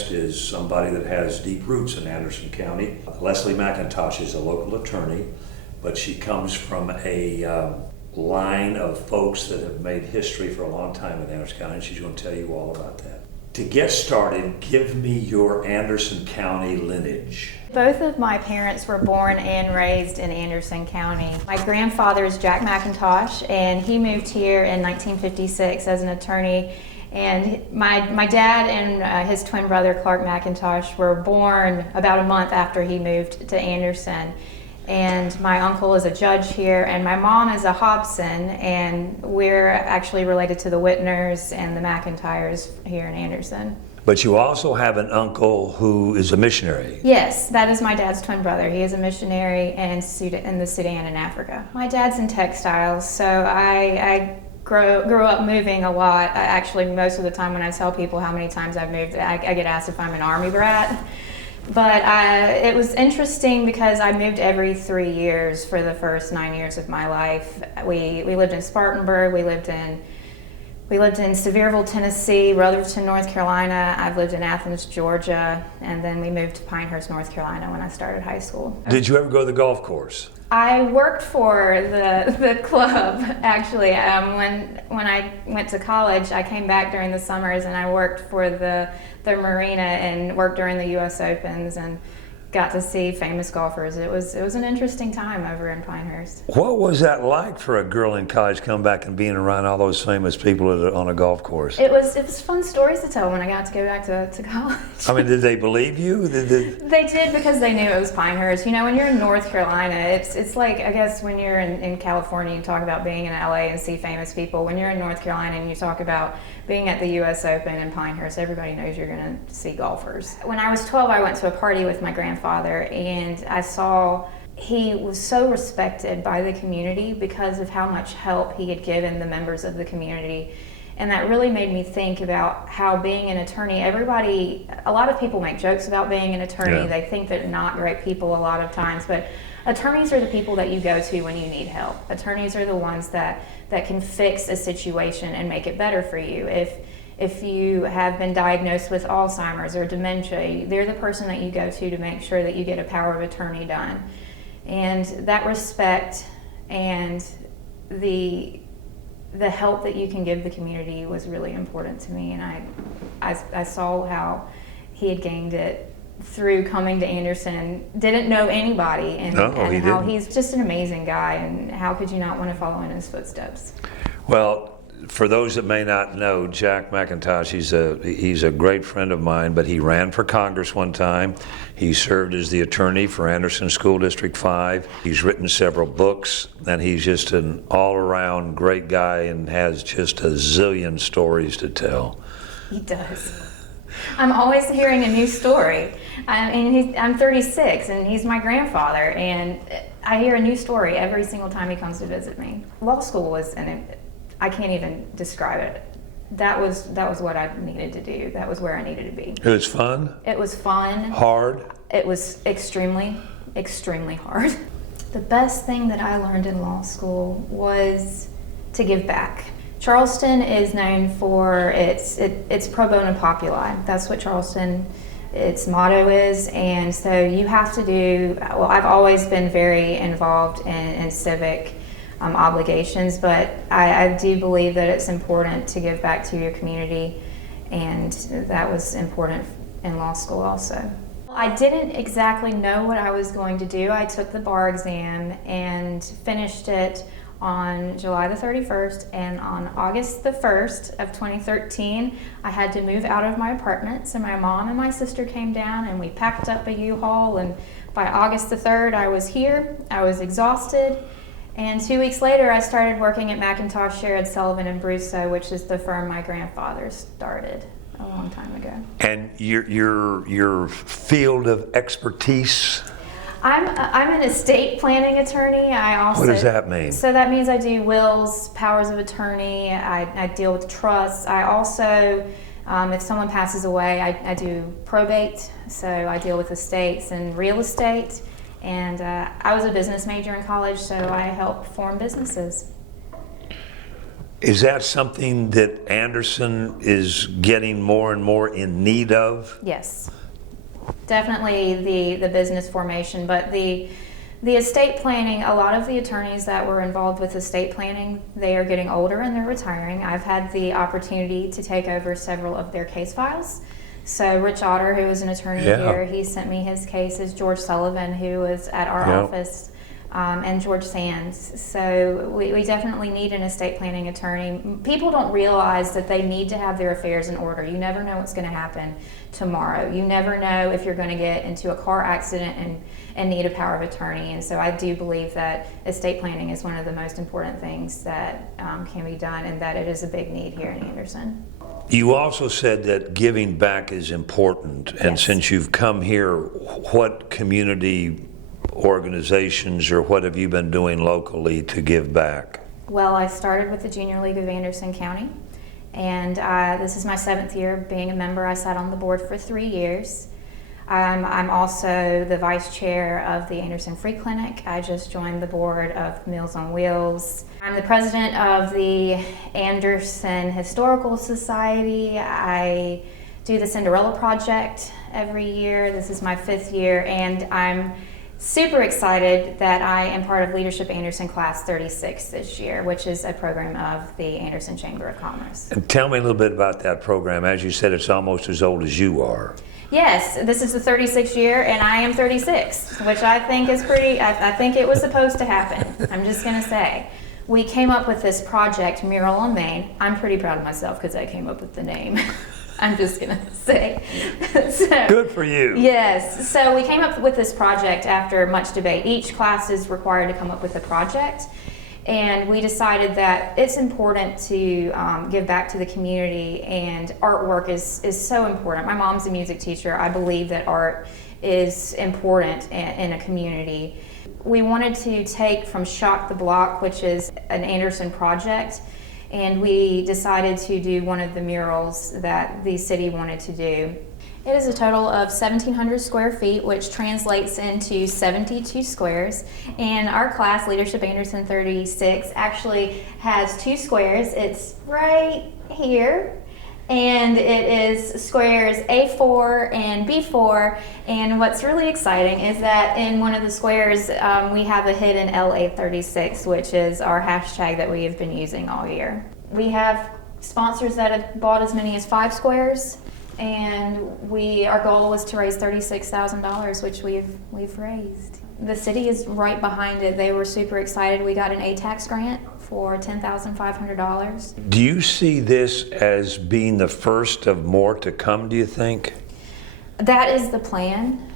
guest is somebody that has deep roots in Anderson County. Leslie McIntosh is a local attorney, but she comes from a line of folks that have made history for a long time in Anderson County, and she's going to tell you all about that. To get started, give me your Anderson County lineage. Both of my parents were born and raised in Anderson County. My grandfather is Jack McIntosh, and he moved here in 1956 as an attorney. And my dad and his twin brother Clark McIntosh were born about a month after he moved to Anderson. And my uncle is a judge here, and my mom is a Hobson, and we're actually related to the Whitners and the McIntyres here in Anderson. But you also have an uncle who is a missionary. Yes, that is my dad's twin brother. He is a missionary in the Sudan in Africa. My dad's in textiles, so I grew up moving a lot. Actually, most of the time when I tell people how many times I've moved, I get asked if I'm an Army brat. But it was interesting because I moved every 3 years for the first 9 years of my life. We lived in Spartanburg, we lived in Sevierville, Tennessee, Rutherford, North Carolina. I've lived in Athens, Georgia, and then we moved to Pinehurst, North Carolina when I started high school. Did you ever go to the golf course? I worked for the club, actually. When I went to college, I came back during the summers and I worked for the marina and worked during the U.S. Opens and got to see famous golfers. It was an interesting time over in Pinehurst. What was that like for a girl in college coming back and being around all those famous people on a golf course? It was fun stories to tell when I got to go back to college. I mean, did they believe you? They did, because they knew it was Pinehurst. You know, when you're in North Carolina, it's like, I guess when you're in California, you talk about being in LA and see famous people. When you're in North Carolina and you talk about being at the U.S. Open in Pinehurst, everybody knows you're going to see golfers. When I was 12, I went to a party with my grandfather, and I saw he was so respected by the community because of how much help he had given the members of the community. And that really made me think about how being an attorney, a lot of people make jokes about being an attorney. Yeah. They think they're not great people a lot of times, but attorneys are the people that you go to when you need help. Attorneys are the ones that can fix a situation and make it better for you. If you have been diagnosed with Alzheimer's or dementia, they're the person that you go to make sure that you get a power of attorney done. And that respect and the help that you can give the community was really important to me. And I saw how he had gained it through coming to Anderson, didn't know anybody, and how he's just an amazing guy, and how could you not want to follow in his footsteps? Well, for those that may not know, Jack McIntosh, he's a great friend of mine, but he ran for Congress one time. He served as the attorney for Anderson School District 5. He's written several books, and he's just an all-around great guy and has just a zillion stories to tell. He does. I'm always hearing a new story. I'm 36, and he's my grandfather, and I hear a new story every single time he comes to visit me. Law school was I can't even describe it. That was what I needed to do. That was where I needed to be. It was fun? It was fun. Hard? It was extremely, extremely hard. The best thing that I learned in law school was to give back. Charleston is known for its pro bono populi. That's what Charleston, its motto is, and so you have to do, well, I've always been very involved in civic obligations, but I do believe that it's important to give back to your community, and that was important in law school also. I didn't exactly know what I was going to do. I took the bar exam and finished it on July the 31st, and on August the 1st of 2013, I had to move out of my apartment, so my mom and my sister came down and we packed up a U-Haul, and by August the 3rd, I was here. I was exhausted. And 2 weeks later, I started working at McIntosh, Sherrod, Sullivan, and Brusso, which is the firm my grandfather started a long time ago. And your field of expertise? I'm an estate planning attorney. What does that mean? So that means I do wills, powers of attorney. I deal with trusts. I also, if someone passes away, I do probate. So I deal with estates and real estate. And I was a business major in college, so I helped form businesses. Is that something that Anderson is getting more and more in need of? Yes, definitely the business formation, but the estate planning, a lot of the attorneys that were involved with estate planning, they are getting older and they're retiring. I've had the opportunity to take over several of their case files. So Rich Otter, who is an attorney here, he sent me his cases. George Sullivan, who was at our office, and George Sands. So we definitely need an estate planning attorney. People don't realize that they need to have their affairs in order. You never know what's going to happen tomorrow. You never know if you're going to get into a car accident and need a power of attorney. And so I do believe that estate planning is one of the most important things that can be done, and that it is a big need here in Anderson. You also said that giving back is important, and since you've come here, what community organizations or what have you been doing locally to give back? Well, I started with the Junior League of Anderson County, and this is my 7th year being a member. I sat on the board for 3 years. I'm also the vice chair of the Anderson Free Clinic. I just joined the board of Meals on Wheels. I'm the president of the Anderson Historical Society. I do the Cinderella Project every year. This is my 5th year, and I'm super excited that I am part of Leadership Anderson Class 36 this year, which is a program of the Anderson Chamber of Commerce. And tell me a little bit about that program. As you said, it's almost as old as you are. Yes, this is the 36th year, and I am 36, which I think is pretty, I think it was supposed to happen. I'm just going to say. We came up with this project, Mural on Main. I'm pretty proud of myself because I came up with the name. I'm just going to say. So, good for you. Yes. So we came up with this project after much debate. Each class is required to come up with a project. And we decided that it's important to give back to the community, and artwork is so important. My mom's a music teacher. I believe that art is important in a community. We wanted to take from Shock the Block, which is an Anderson project, and we decided to do one of the murals that the city wanted to do. It is a total of 1,700 square feet, which translates into 72 squares. And our class, Leadership Anderson 36, actually has 2 squares. It's right here. And it is squares A4 and B4. And what's really exciting is that in one of the squares, we have a hidden LA36, which is our hashtag that we have been using all year. We have sponsors that have bought as many as 5 squares. And our goal was to raise $36,000, which we've raised. The city is right behind it. They were super excited. We got an ATAX grant for $10,500. Do you see this as being the first of more to come, do you think? That is the plan,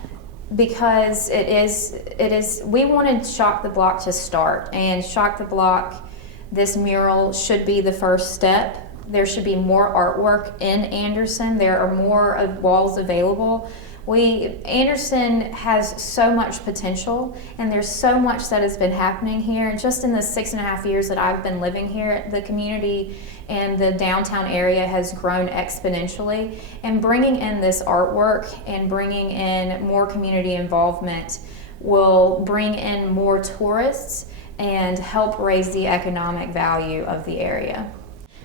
because it is. We wanted Shock the Block to start, and Shock the Block, this mural should be the first step. There should be more artwork in Anderson. There are more walls available. Anderson has so much potential, and there's so much that has been happening here. And just in the 6.5 years that I've been living here, the community and the downtown area has grown exponentially. And bringing in this artwork and bringing in more community involvement will bring in more tourists and help raise the economic value of the area.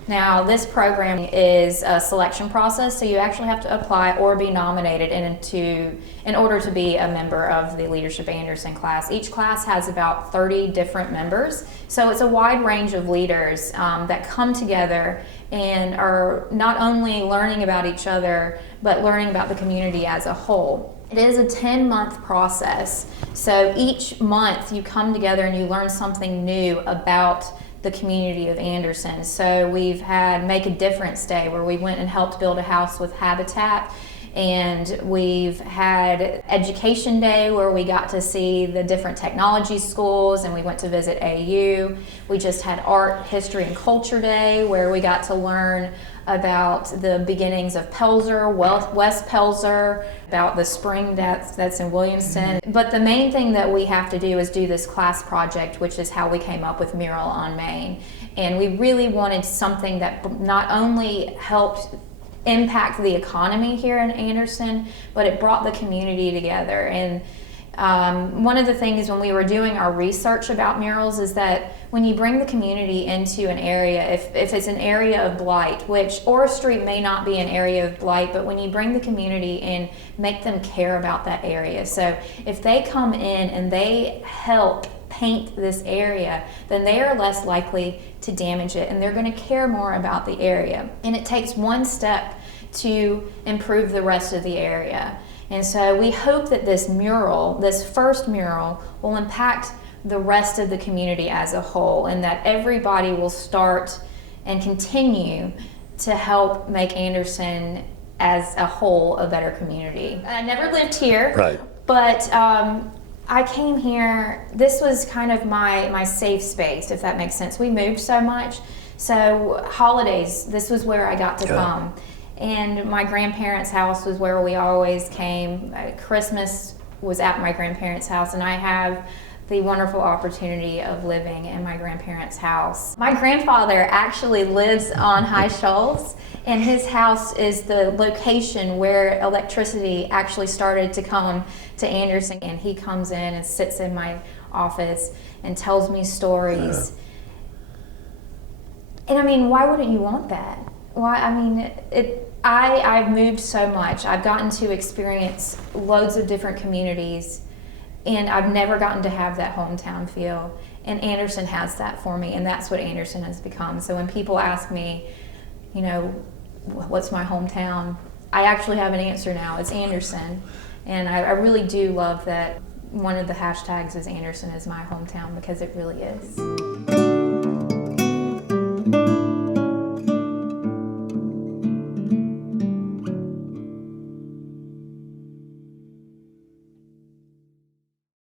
Now, this program is a selection process, so you actually have to apply or be nominated in order to be a member of the Leadership Anderson class. Each class has about 30 different members, so it's a wide range of leaders that come together and are not only learning about each other, but learning about the community as a whole. It is a 10-month process, so each month you come together and you learn something new about the community of Anderson. So we've had Make a Difference Day, where we went and helped build a house with Habitat, and we've had Education Day, where we got to see the different technology schools and we went to visit AU. We just had Art, History, and Culture Day, where we got to learn about the beginnings of Pelzer, West Pelzer, about the spring that's in Williamston. But the main thing that we have to do is do this class project, which is how we came up with Mural on Main. And we really wanted something that not only helped impact the economy here in Anderson, but it brought the community together. And One of the things when we were doing our research about murals is that when you bring the community into an area, if it's an area of blight, which Ora Street may not be an area of blight, but when you bring the community and make them care about that area. So if they come in and they help paint this area, then they are less likely to damage it, and they're going to care more about the area. And it takes one step to improve the rest of the area. And so we hope that this mural, this first mural, will impact the rest of the community as a whole, and that everybody will start and continue to help make Anderson as a whole a better community. I never lived here, Right. but I came here, this was kind of my safe space, if that makes sense. We moved so much, so holidays, this was where I got to come. And my grandparents' house was where we always came. Christmas was at my grandparents' house, and I have the wonderful opportunity of living in my grandparents' house. My grandfather actually lives on High Shoals, and his house is the location where electricity actually started to come to Anderson. And he comes in and sits in my office and tells me stories. And I mean, why wouldn't you want that? Why? I mean, I've moved so much. I've gotten to experience loads of different communities, and I've never gotten to have that hometown feel. And Anderson has that for me, and that's what Anderson has become. So when people ask me, you know, what's my hometown, I actually have an answer now. It's Anderson. And I really do love that one of the hashtags is Anderson is my hometown, because it really is.